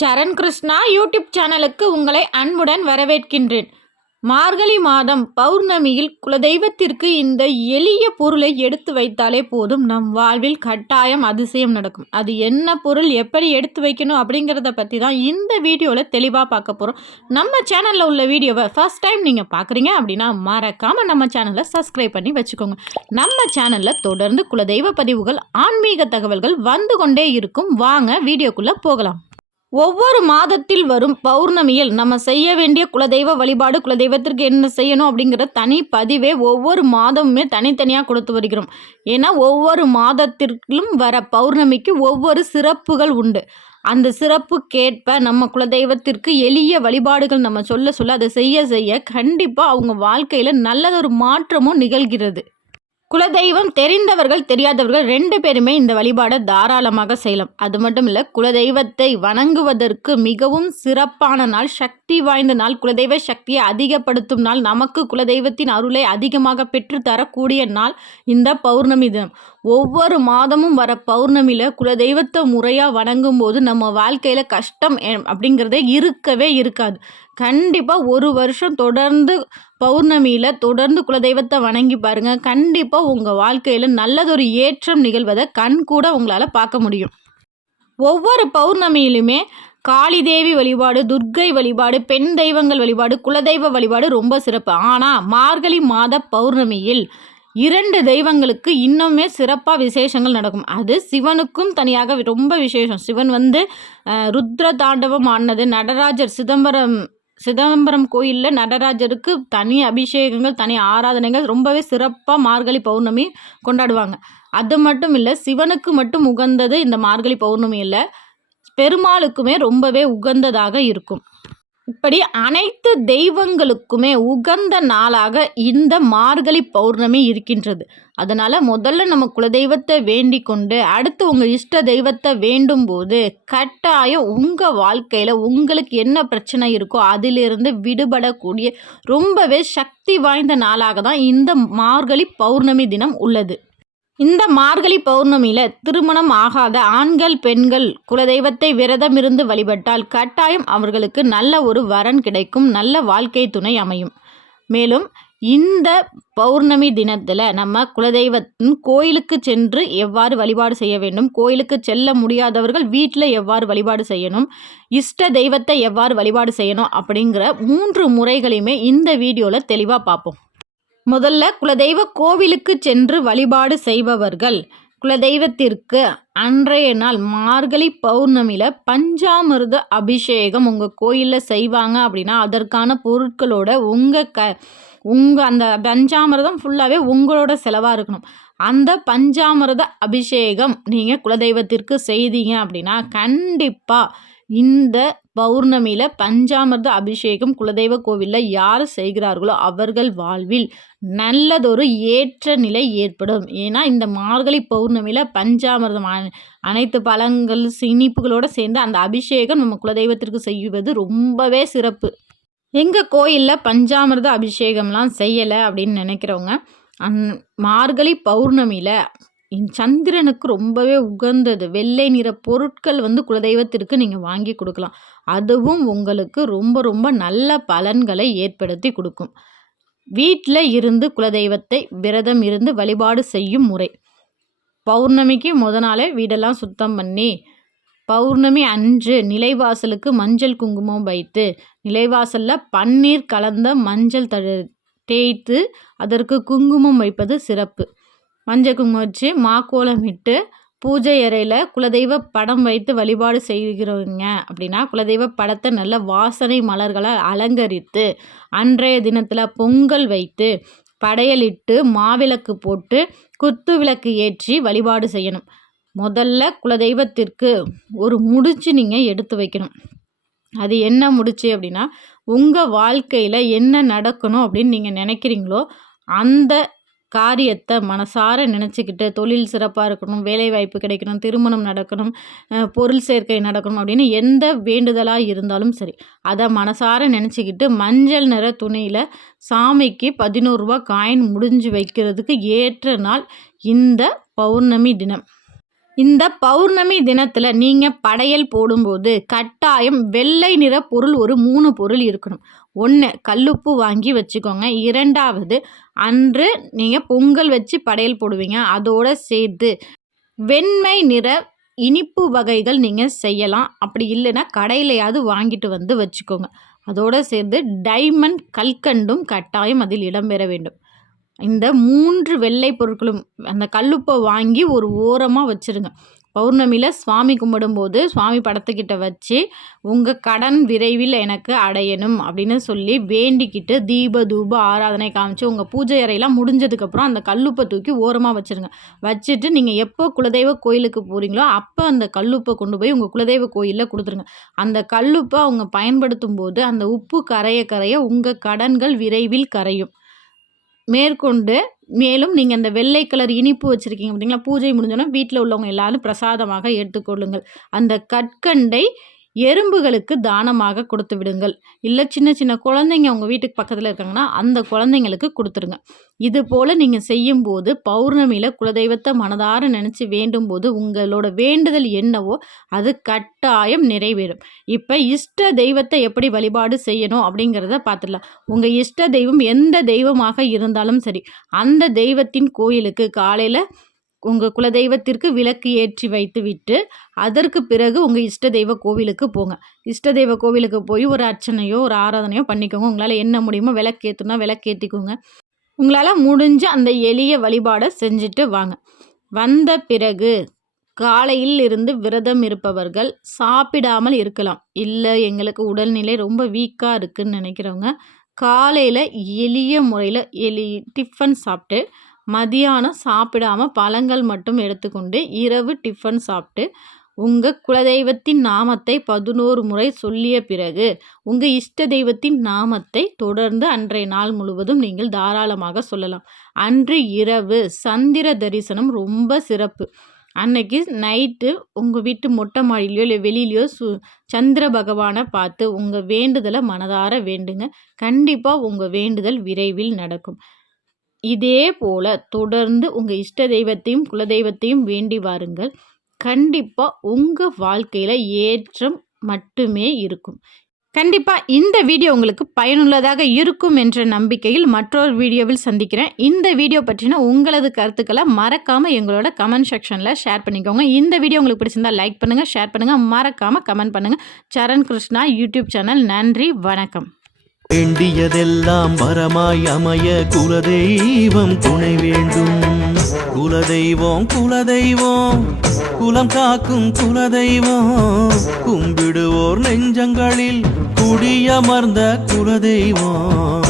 சரண் Krishna YouTube சேனலுக்கு உங்களை அன்புடன் வரவேற்கின்றேன். மார்கழி மாதம் பௌர்ணமியில் குலதெய்வத்திற்கு இந்த எளிய பொருளை எடுத்து வைத்தாலே போதும். நம் வாழ்வில் கட்டாயம் அதிசயம் நடக்கும். அது என்ன பொருள் எப்படி எடுத்து வைக்கணும் அப்படிங்கிறத பற்றி தான் இந்த வீடியோவில் தெளிவாக பார்க்க போகிறோம் நம்ம சேனலில் உள்ள வீடியோவை ஃபஸ்ட் டைம் நீங்கள் பார்க்குறீங்க அப்படின்னா மறக்காமல் நம்ம சேனலை சப்ஸ்கிரைப் பண்ணி வச்சுக்கோங்க. நம்ம சேனலில் தொடர்ந்து குலதெய்வ பதிவுகள் ஆன்மீக தகவல்கள் வந்து கொண்டே இருக்கும். வாங்க வீடியோக்குள்ளே போகலாம். ஒவ்வொரு மாதத்தில் வரும் பௌர்ணமியில் நம்ம செய்ய வேண்டிய குலதெய்வ வழிபாடு குலதெய்வத்திற்கு என்ன செய்யணும் அப்படிங்கிற தனி பதிவே ஒவ்வொரு மாதமுமே தனித்தனியாக கொடுத்து வருகிறோம். ஏன்னா ஒவ்வொரு மாதத்திற்கும் வர பௌர்ணமிக்கு ஒவ்வொரு சிறப்புகள் உண்டு. அந்த சிறப்புக்கேற்ப நம்ம குலதெய்வத்திற்கு எளிய வழிபாடுகள் நம்ம சொல்ல சொல்ல அதை செய்ய செய்ய கண்டிப்பாக அவங்க வாழ்க்கையில் நல்லதொரு மாற்றமும் நிகழ்கிறது. குலதெய்வம் தெரிந்தவர்கள் தெரியாதவர்கள் ரெண்டு பேருமே இந்த வழிபாடை தாராளமாக செய்யலாம். அது மட்டும் இல்லை குலதெய்வத்தை வணங்குவதற்கு மிகவும் சிறப்பான நாள் சக்தி வாய்ந்த நாள் குலதெய்வ சக்தியை அதிகப்படுத்தும் நாள் நமக்கு குலதெய்வத்தின் அருளை அதிகமாக பெற்று தரக்கூடிய நாள் இந்த பௌர்ணமி தினம். ஒவ்வொரு மாதமும் வர பௌர்ணமியில் குலதெய்வத்தை முறையாக வணங்கும் போது நம்ம வாழ்க்கையில் கஷ்டம் அப்படிங்கிறதே இருக்கவே இருக்காது. கண்டிப்பாக ஒரு வருஷம் தொடர்ந்து பௌர்ணமியில் தொடர்ந்து குலதெய்வத்தை வணங்கி பாருங்கள் கண்டிப்பாக உங்கள் வாழ்க்கையில் நல்லதொரு ஏற்றம் நிகழ்வதை கண் கூட உங்களால் பார்க்க முடியும். ஒவ்வொரு பௌர்ணமியிலுமே காளி தேவி வழிபாடு துர்க்கை வழிபாடு பெண் தெய்வங்கள் வழிபாடு குலதெய்வ வழிபாடு ரொம்ப சிறப்பு. ஆனால் மார்கழி மாத பௌர்ணமியில் இரண்டு தெய்வங்களுக்கு இன்னுமே சிறப்பாக விசேஷங்கள் நடக்கும். அது சிவனுக்கும் தனியாக ரொம்ப விசேஷம். சிவன் வந்து ருத்ர தாண்டவம் ஆனது. நடராஜர் சிதம்பரம் சிதம்பரம் கோயிலில் நடராஜருக்கு தனி அபிஷேகங்கள் தனி ஆராதனைகள் ரொம்பவே சிறப்பாக மார்கழி பௌர்ணமி கொண்டாடுவாங்க. அது மட்டும் இல்லை சிவனுக்கு மட்டும் உகந்தது இந்த மார்கழி பௌர்ணமி இல்லை பெருமாளுக்குமே ரொம்பவே உகந்ததாக இருக்கும். இப்படி அனைத்து தெய்வங்களுக்குமே உகந்த நாளாக இந்த மார்கழி பௌர்ணமி இருக்கின்றது. அதனால் முதல்ல நம்ம குலதெய்வத்தை வேண்டி கொண்டு அடுத்து உங்கள் இஷ்ட தெய்வத்தை வேண்டும் போது கட்டாயம் உங்கள் வாழ்க்கையில் உங்களுக்கு என்ன பிரச்சனை இருக்கோ அதிலிருந்து விடுபடக்கூடிய ரொம்பவே சக்தி வாய்ந்த நாளாக தான் இந்த மார்கழி பௌர்ணமி தினம் உள்ளது. இந்த மார்கழி பௌர்ணமியில் திருமணம் ஆகாத ஆண்கள் பெண்கள் குலதெய்வத்தை விரதமிருந்து வழிபட்டால் கட்டாயம் அவர்களுக்கு நல்ல ஒரு வரன் கிடைக்கும் நல்ல வாழ்க்கை துணை அமையும். மேலும் இந்த பௌர்ணமி தினத்தில் நம்ம குலதெய்வத்தின் கோயிலுக்கு சென்று எவ்வாறு வழிபாடு செய்ய வேண்டும் கோயிலுக்கு செல்ல முடியாதவர்கள் வீட்டில் எவ்வாறு வழிபாடு செய்யணும் இஷ்ட தெய்வத்தை எவ்வாறு வழிபாடு செய்யணும் அப்படிங்கிற மூன்று முறைகளையுமே இந்த வீடியோவில் தெளிவாக பார்ப்போம். முதல்ல குலதெய்வ கோவிலுக்கு சென்று வழிபாடு செய்பவர்கள். குலதெய்வத்திற்கு அன்றைய நாள் மார்கழி பௌர்ணமியில் பஞ்சாமிர்த அபிஷேகம் உங்கள் கோயிலில் செய்வாங்க அப்படின்னா அதற்கான பொருட்களோட உங்கள் க உங்கள் அந்த பஞ்சாமிரதம் ஃபுல்லாகவே உங்களோட செலவாக இருக்கணும். அந்த பஞ்சாமிரத அபிஷேகம் நீங்கள் குலதெய்வத்திற்கு செய்தீங்க அப்படின்னா கண்டிப்பாக இந்த பௌர்ணமியில் பஞ்சாமிர்த அபிஷேகம் குலதெய்வ கோவிலில் யார் செய்கிறார்களோ அவர்கள் வாழ்வில் நல்லதொரு ஏற்ற நிலை ஏற்படும். ஏன்னா இந்த மார்கழி பௌர்ணமியில் பஞ்சாமிர்தம் அனைத்து பழங்கள் இனிப்புகளோடு சேர்ந்து அந்த அபிஷேகம் நம்ம குலதெய்வத்திற்கு செய்வது ரொம்பவே சிறப்பு. எங்கள் கோயிலில் பஞ்சாமிர்த அபிஷேகம்லாம் செய்யலை அப்படின்னு நினைக்கிறவங்க அந் மார்கழி பௌர்ணமியில் சந்திரனுக்கு ரொம்பவே உகந்தது. வெள்ளை நிற பொருட்கள் வந்து குலதெய்வத்திற்கு நீங்கள் வாங்கி கொடுக்கலாம். அதுவும் உங்களுக்கு ரொம்ப ரொம்ப நல்ல பலன்களை ஏற்படுத்தி கொடுக்கும். வீட்டில் இருந்து குலதெய்வத்தை விரதம் இருந்து வழிபாடு செய்யும் முறை. பௌர்ணமிக்கு முத நாளே வீடெல்லாம் சுத்தம் பண்ணி பௌர்ணமி அன்று நிலைவாசலுக்கு மஞ்சள் குங்குமம் வைத்து நிலைவாசலில் பன்னீர் கலந்த மஞ்சள் த தேய்த்து அதற்கு குங்குமம் வைப்பது சிறப்பு. மஞ்சள் குங்குமம் வச்சு மாக்கோலமிட்டு பூஜை அறையில் குலதெய்வ படம் வைத்து வழிபாடு செய்கிறவங்க அப்படின்னா குலதெய்வ படத்தை நல்ல வாசனை மலர்களால் அலங்கரித்து அன்றைய தினத்தில் பொங்கல் வைத்து படையலிட்டு மாவிளக்கு போட்டு குத்து விளக்கு ஏற்றி வழிபாடு செய்யணும். முதல்ல குலதெய்வத்திற்கு ஒரு முடிச்சு நீங்கள் எடுத்து வைக்கணும். அது என்ன முடிச்சு அப்படின்னா உங்கள் வாழ்க்கையில் என்ன நடக்கணும் அப்படின்னு நீங்கள் நினைக்கிறீங்களோ அந்த காரியத்தை மனசார நினச்சிக்கிட்டு தொழில் சிறப்பாக இருக்கணும் வேலைவாய்ப்பு கிடைக்கணும் திருமணம் நடக்கணும் பொருள் சேர்க்கை நடக்கணும் அப்படின்னு எந்த வேண்டுதலாக இருந்தாலும் சரி அதை மனசார நினச்சிக்கிட்டு மஞ்சள் நிற துணியில் சாமிக்கு பதினோருபா காயின் முடிஞ்சு வைக்கிறதுக்கு ஏற்ற நாள் இந்த பௌர்ணமி தினம். இந்த பௌர்ணமி தினத்தில் நீங்கள் படையல் போடும்போது கட்டாயம் வெள்ளை நிற பொருள் ஒரு மூணு பொருள் இருக்கணும். ஒன்று கல்லுப்பு வாங்கி வச்சுக்கோங்க. இரண்டாவது அன்று நீங்கள் பொங்கல் வச்சு படையல் போடுவீங்க. அதோடு சேர்த்து வெண்மை நிற இனிப்பு வகைகள் நீங்கள் செய்யலாம். அப்படி இல்லைன்னா கடையிலையாவது வாங்கிட்டு வந்து வச்சுக்கோங்க. அதோடு சேர்த்து டைமண்ட் கல்கண்டும் கட்டாயம் அதில் இடம்பெற வேண்டும். இந்த மூன்று வெள்ளை பொருட்களும் அந்த கல்லுப்பை வாங்கி ஒரு ஓரமாக வச்சுருங்க. பௌர்ணமியில் சுவாமி கும்பிடும்போது சுவாமி படத்துக்கிட்ட வச்சு உங்கள் கடன் விரைவில் எனக்கு அடையணும் அப்படின்னு சொல்லி வேண்டிக்கிட்டு தீப தூப ஆராதனை காமிச்சு உங்கள் பூஜை அறையெல்லாம் முடிஞ்சதுக்கப்புறம் அந்த கல்லுப்பை தூக்கி ஓரமாக வச்சுருங்க. வச்சுட்டு நீங்கள் எப்போ குலதெய்வ கோயிலுக்கு போகிறீங்களோ அப்போ அந்த கல்லுப்பை கொண்டு போய் உங்கள் குலதெய்வ கோயிலில் கொடுத்துருங்க. அந்த கல்லுப்பை அவங்க பயன்படுத்தும் போது அந்த உப்பு கரைய கரைய உங்கள் கடன்கள் விரைவில் கரையும். மேற்கொண்டு மேலும் நீங்கள் அந்த வெள்ளை கலர் இனிப்பு வச்சுருக்கீங்க பார்த்தீங்களா பூஜை முடிஞ்சோன்னா வீட்டில் உள்ளவங்க எல்லாரும் பிரசாதமாக எடுத்துக்கொள்ளுங்கள். அந்த கற்கண்டை எறும்புகளுக்கு தானமாக கொடுத்து விடுங்கள். இல்லை சின்ன சின்ன குழந்தைங்க உங்கள் வீட்டுக்கு பக்கத்தில் இருக்காங்கன்னா அந்த குழந்தைங்களுக்கு கொடுத்துருங்க. இது போல் நீங்கள் செய்யும்போது பௌர்ணமியில் குலதெய்வத்தை மனதார நினச்சி வேண்டும் போது உங்களோட வேண்டுதல் என்னவோ அது கட்டாயம் நிறைவேறும். இப்போ இஷ்ட தெய்வத்தை எப்படி வழிபாடு செய்யணும் அப்படிங்கிறத பார்த்துடலாம். உங்கள் இஷ்ட தெய்வம் எந்த தெய்வமாக இருந்தாலும் சரி அந்த தெய்வத்தின் கோயிலுக்கு காலையில் உங்கள் குலதெய்வத்திற்கு விளக்கு ஏற்றி வைத்து விட்டு அதற்கு பிறகு உங்கள் இஷ்ட தெய்வ கோவிலுக்கு போங்க. இஷ்ட தெய்வ கோவிலுக்கு போய் ஒரு அர்ச்சனையோ ஒரு ஆராதனையோ பண்ணிக்கோங்க. உங்களால் என்ன முடியுமோ விளக்கேற்றுனா விளக்கேற்றிக்கோங்க உங்களால் முடிஞ்ச அந்த எளிய வழிபாடை செஞ்சுட்டு வாங்க. வந்த பிறகு காலையில் இருந்து விரதம் இருப்பவர்கள் சாப்பிடாமல் இருக்கலாம். இல்லை எங்களுக்கு உடல்நிலை ரொம்ப வீக்காக இருக்குதுன்னு நினைக்கிறவங்க காலையில் எளிய முறையில் எளி டிஃபன் சாப்பிட்டு மதியானம் சாப்பிடாம பழங்கள் மட்டும் எடுத்துக்கொண்டு இரவு டிஃபன் சாப்பிட்டு உங்கள் குலதெய்வத்தின் நாமத்தை பதினோரு முறை சொல்லிய பிறகு உங்கள் இஷ்ட தெய்வத்தின் நாமத்தை தொடர்ந்து அன்றைய நாள் முழுவதும் நீங்கள் தாராளமாக சொல்லலாம். அன்று இரவு சந்திர தரிசனம் ரொம்ப சிறப்பு. அன்னைக்கு நைட்டு உங்கள் வீட்டு மொட்டை மாடியிலையோ இல்லை வெளியிலையோ சு சந்திர பகவானை பார்த்து உங்கள் வேண்டுதலை மனதார வேண்டுங்க. கண்டிப்பாக உங்கள் வேண்டுதல் விரைவில் நடக்கும். இதே போல் தொடர்ந்து உங்கள் இஷ்ட தெய்வத்தையும் குலதெய்வத்தையும் வேண்டி வாருங்கள். கண்டிப்பாக உங்கள் வாழ்க்கையில் ஏற்றம் மட்டுமே இருக்கும். கண்டிப்பாக இந்த வீடியோ உங்களுக்கு பயனுள்ளதாக இருக்கும் என்ற நம்பிக்கையில் மற்றொரு வீடியோவில் சந்திக்கிறேன். இந்த வீடியோ பற்றின உங்களது கருத்துக்களை மறக்காமல் எங்களோட கமெண்ட் செக்ஷனில் ஷேர் பண்ணிக்கோங்க. இந்த வீடியோ உங்களுக்கு பிடிச்சிருந்தால் லைக் பண்ணுங்கள் ஷேர் பண்ணுங்கள் மறக்காமல் கமெண்ட் பண்ணுங்கள் சரண் கிருஷ்ணா யூடியூப் சேனல். நன்றி வணக்கம். எண்டியதெல்லாம் வரமாய் அமைய குலதெய்வம் துணை வேண்டும். குலதெய்வம் குலதெய்வம் குலம் காக்கும் குலதெய்வம். கும்பிடுவோர் நெஞ்சங்களில் குடியமர்ந்த குலதெய்வம்.